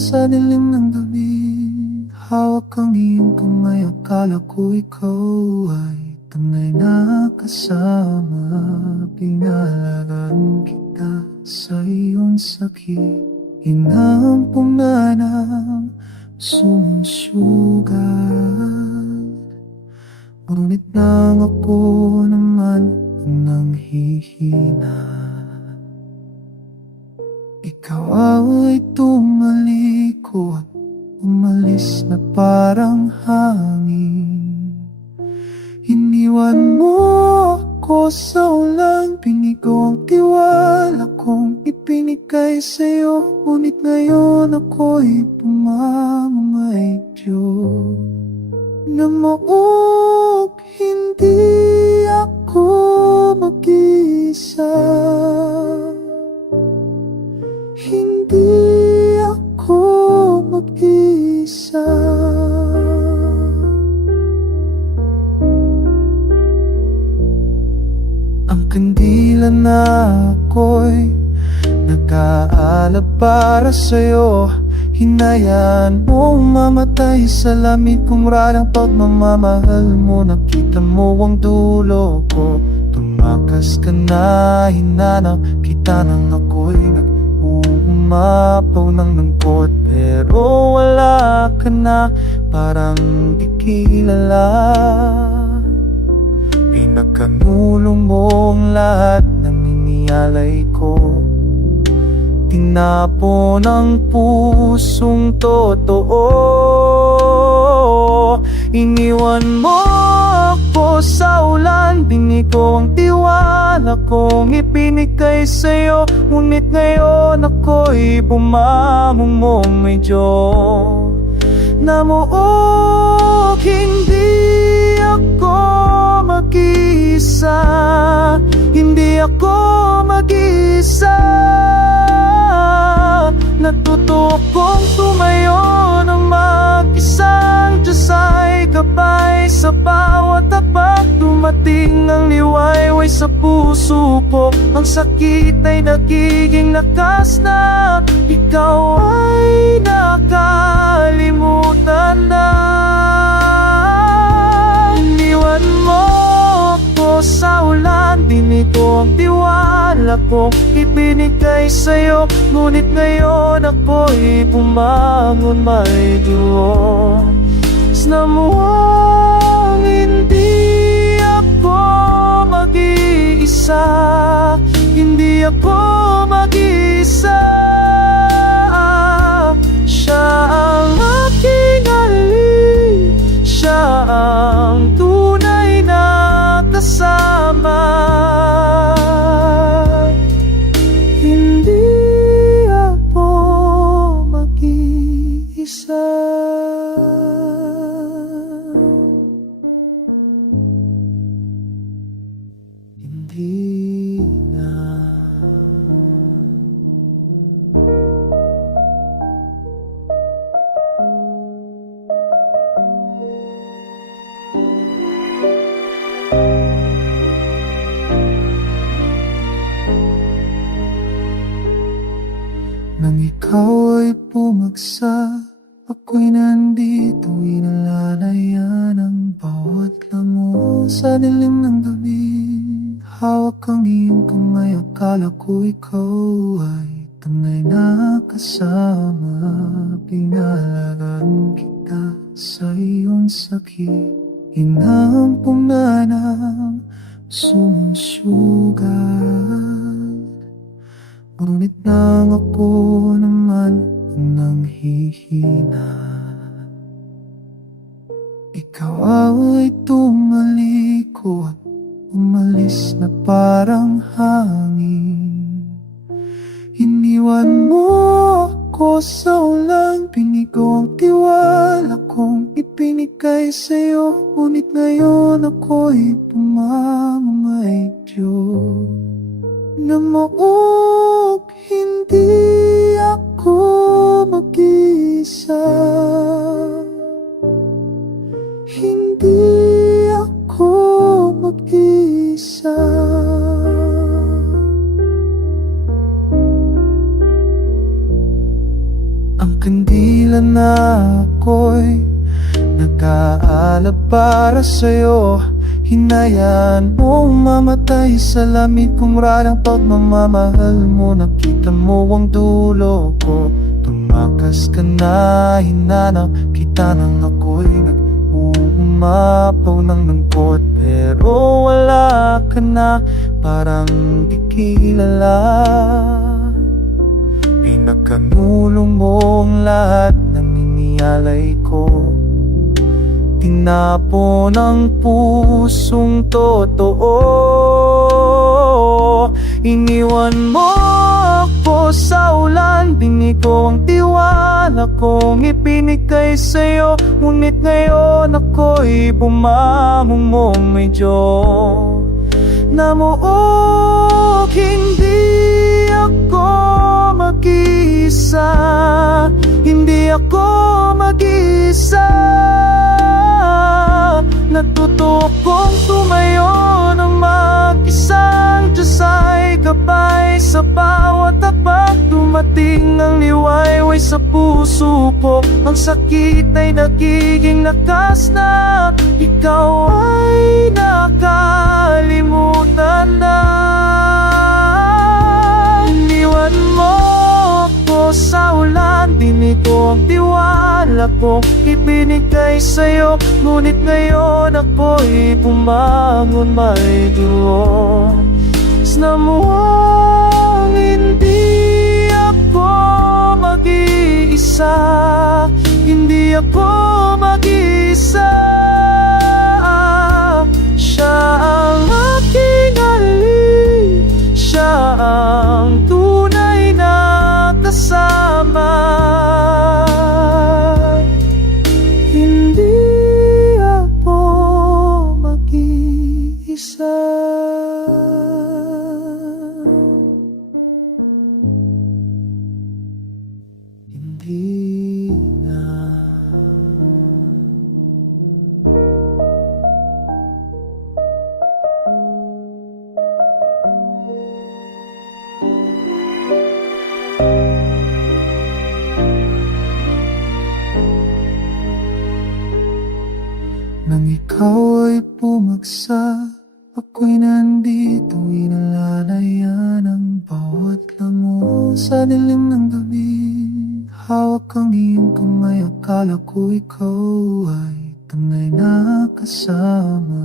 Sa dilim ng gabi. Hawak ang iyong kamay Akala ko ikaw ay Tunay na kasama. Pinalagan kita Sa iyong sakit. Inampong na ng Sumusugat Ngunit nang ako naman ang nanghihina Ikaw ay umalis na parang hangin. Iniwan mo ako sa ulan Pinigo ang tiwala kong ipinigay sa'yo. Ngunit ngayon ako'y pumamamayagyo na maog hindi ako mag-isa. Hindi ako mag-isa. Ang kandila na ako'y Nag-aalab para sa'yo. Hinayaan mong mamatay sa lamig kong ralang pagmamahal mo. Nakita mo ang dulo ko. Tumakas ka na, hinanap kita nang ako'y nag-uumapaw ng lungkot Pero wala ka na, parang di kilala. Pinagkanulong mo ang lahat ng inialay ko. Tinapon ang pusong totoo. Iniwan mo ako sa ulan Biniko ang tiwala kong ipinigay sa'yo Ngunit ngayon ako'y bumamong mo medyo Namuog hindi ako mag-isa Hindi ako mag-isa. Natuto kong tumayo gabay sa bawat tapak Dumating ang liwayway sa puso ko. Ang sakit ay nagiging lakas na Ikaw ay nakalimutan na. Iniwan mo ako sa ulan Dinito ang tiwala ko. Ibinigay sa'yo Ngunit ngayon ako'y bumangon may Diyos na muwang hindi ako mag-iisa. Hindi ako mag-iisa. Siya ang aking alin. Siya ang tunay na kasama. Hindi ako mag-iisa ikaw ay pumaksa Ako'y nandito Inalalayan ang bawat lamo Sa dilim ng gabi. Hawak ang iyong kamay Akala ko ikaw ay Tunay na kasama. Pinalagan kita Sa iyong sakit Inampong na ng Sumusugat Ngunit nang ako ang nanghihina Ikaw ay tumaliko at umalis na parang hangin mag-isa. Hindi ako mag-isa. Ang kandila na ako'y Nag-aalab para sa'yo. Hinayaan mong mamatay sa lamig kong rarang pagmamahal mo. Nakita mo ang dulo ko. Tumakas ka na, hinanap kita nang ako'y nag-uumapaw ng lungkot. Pero wala ka na, parang di kilala. Pinagkanulong mo ang lahat ng inialay ko. Tinapon ang pusong totoo. Iniwan mo ako sa ulan Biniko ang tiwala kong ipinigay sa'yo. Ngunit ngayon ako'y bumamong mong medyo Namuog hindi ako mag-isa. Hindi ako mag-isa. Natuto kong tumayo ng mag-isang Dumating ang liwayway sa puso ko. Ang sakit ay nagiging lakas na Ikaw ay nakalimutan na. Iniwan mo ako sa ulan Dinig ko ang tiwala ko. Ibinigay sa'yo Ngunit ngayon ako'y bumangon may Diyos. Namuwang hindi ako mag-iisa Hindi ako mag-iisa. Siya ang pumaksa Ako'y nandito Inalalayan ang bawat lamo Sa dilim ng gabi. Hawak ang iyong kamay Akala ko ikaw ay Tunay na kasama.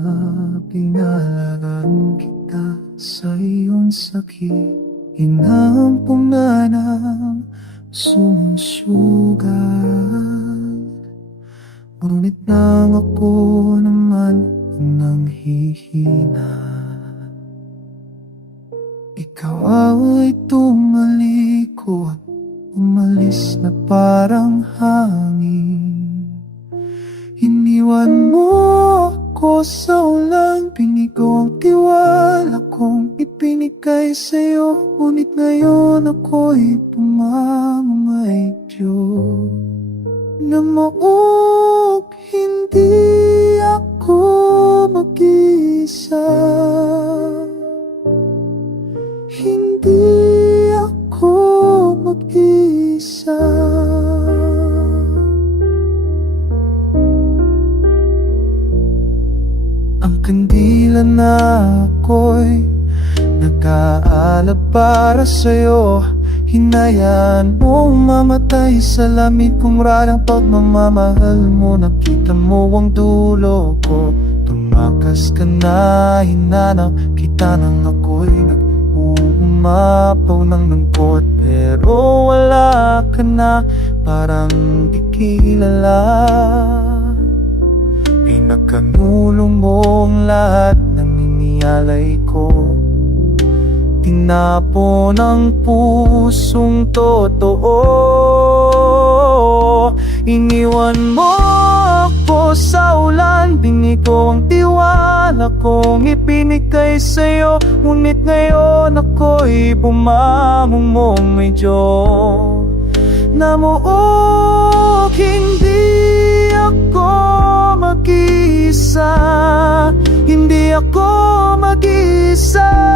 Pinalagaan kita Sa iyong sakit. Inampong na ng Sumusugat ako sa ulang Pinigo ang tiwala kong ipinigay sa'yo. Ngunit ngayon ako'y pumamamay Diyos na hindi ako mag-isa. Hindi ako mag-isa sa'yo. Hinayaan mong mamatay sa lamig kung ralang pagmamamahal mo. Nakita mo ang dulo ko. Tumakas ka na, hinanap kita nang ako'y nag-uumapaw ng lungkot. Pero wala ka na, parang di kilala. Pinagkanulong mo ang lahat ng inialay ko Tinapon ang pusong totoo. Iniwan mo ako sa ulan Biniko ang tiwala kong ipinigay sa'yo. Ngunit ngayon ako'y bumamong mong medyo Namuog hindi ako mag-isa. Hindi ako mag-isa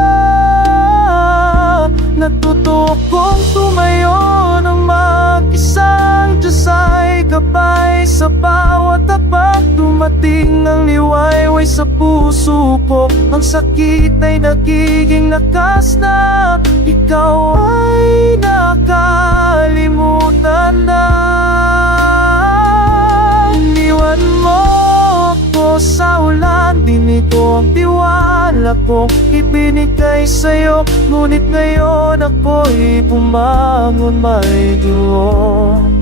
Natuto kong tumayo ng mag-isang Diyos ay gabay sa bawat tapak Dumating ang liwayway sa puso ko. Ang sakit ay nagiging lakas na Ikaw ay nakalimutan na sa ulan Dinito ang tiwala ko. Ibinigay sa'yo Ngunit ngayon ako'y bumangon may Diyos